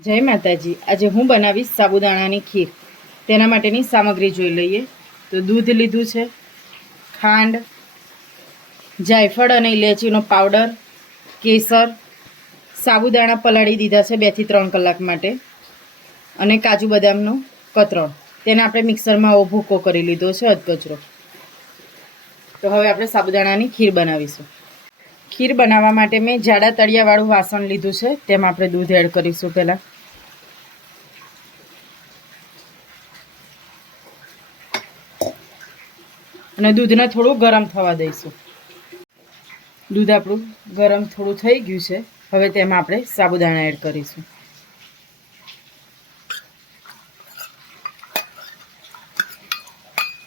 જય માતાજી। આજે હું બનાવીશ સાબુદાણાની ખીર। તેના માટેની સામગ્રી જોઈ લઈએ તો દૂધ લીધું છે, ખાંડ, જાયફળ અને ઇલાયચીનો પાવડર, કેસર, સાબુદાણા પલાળી દીધા છે 2 થી 3 કલાક માટે અને કાજુ બદામનો કતરણ। તેને આપણે મિક્સરમાં ભૂકો કરી લીધો છે અધકચરો। તો હવે આપણે સાબુદાણાની ખીર બનાવીશું। ખીર બનાવવા માટે મેં જાડા તળિયાવાળું વાસણ લીધું છે। તેમાં આપણે દૂધ એડ કરીશું પહેલાં। અને દૂધને થોડું ગરમ થવા દઈશું। દૂધ આપણું ગરમ થોડું થઈ ગયું છે। હવે તેમાં આપણે સાબુદાણા એડ કરીશું।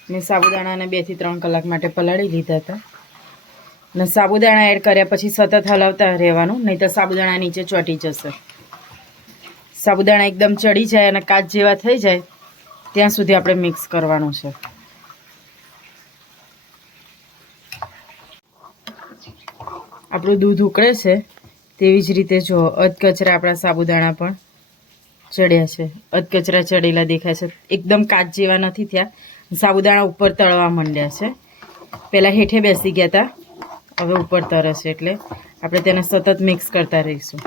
મેં સાબુદાણાને 2 થી 3 કલાક માટે પલાળી લીધા હતા। અને સાબુદાણા એડ કર્યા પછી સતત હલાવતા રહેવાનું, નહીં તો સાબુદાણા નીચે ચોંટી જશે। સાબુદાણા એકદમ ચડી જાય અને કાચ જેવા થઈ જાય ત્યાં સુધી આપણે મિક્સ કરવાનું છે। આપણું દૂધ ઉકળે છે તેવી જ રીતે જો અધકચરા આપણા સાબુદાણા પણ ચડ્યા છે। અધકચરા ચડેલા દેખાય છે, એકદમ કાચ જેવા નથી થયા। સાબુદાણા ઉપર તળવા માંડ્યા છે। પહેલાં હેઠે બેસી ગયા હતા, હવે ઉપર તરે છે, એટલે આપણે તેને સતત મિક્સ કરતા રહીશું।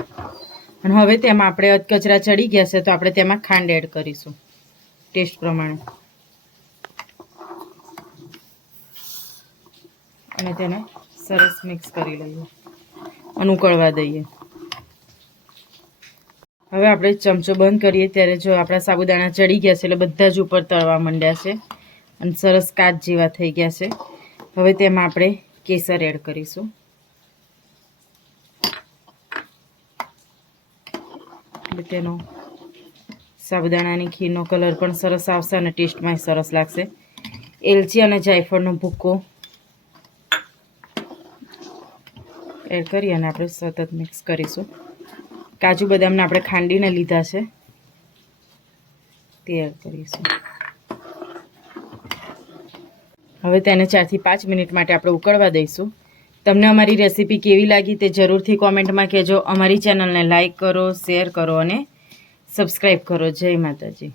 અને હવે તેમાં આપણે અધકચરા ચડી ગયા છે તો આપણે તેમાં ખાંડ એડ કરીશું ટેસ્ટ પ્રમાણે અને તેને સરસ મિક્સ કરી લઈએ અને ઉકળવા દઈએ। હવે આપણે ચમચો બંધ કરીએ ત્યારે જો આપણા સાબુદાણા ચડી ગયા છે એટલે બધા જ ઉપર તળવા માંડ્યા છે અને સરસ કાચ જેવા થઈ ગયા છે। હવે તેમાં આપણે કેસર એડ કરીશું। તેનો સાબુદાણાની ખીરનો કલર પણ સરસ આવશે અને ટેસ્ટમાં સરસ લાગશે। એલચી અને જાયફળનો ભૂકો એડ કરી અને આપણે સતત મિક્સ કરીશું। કાજુ બદામને આપણે ખાંડીને લીધા છે તે એડ કરીશું। હવે તેને 4 થી 5 મિનિટ માટે આપણે ઉકળવા દઈશું। તમને અમારી રેસીપી કેવી લાગી તે જરૂરથી કોમેન્ટમાં કહેજો। અમારી ચેનલને લાઈક કરો, શેર કરો અને સબસ્ક્રાઈબ કરો। જય માતાજી।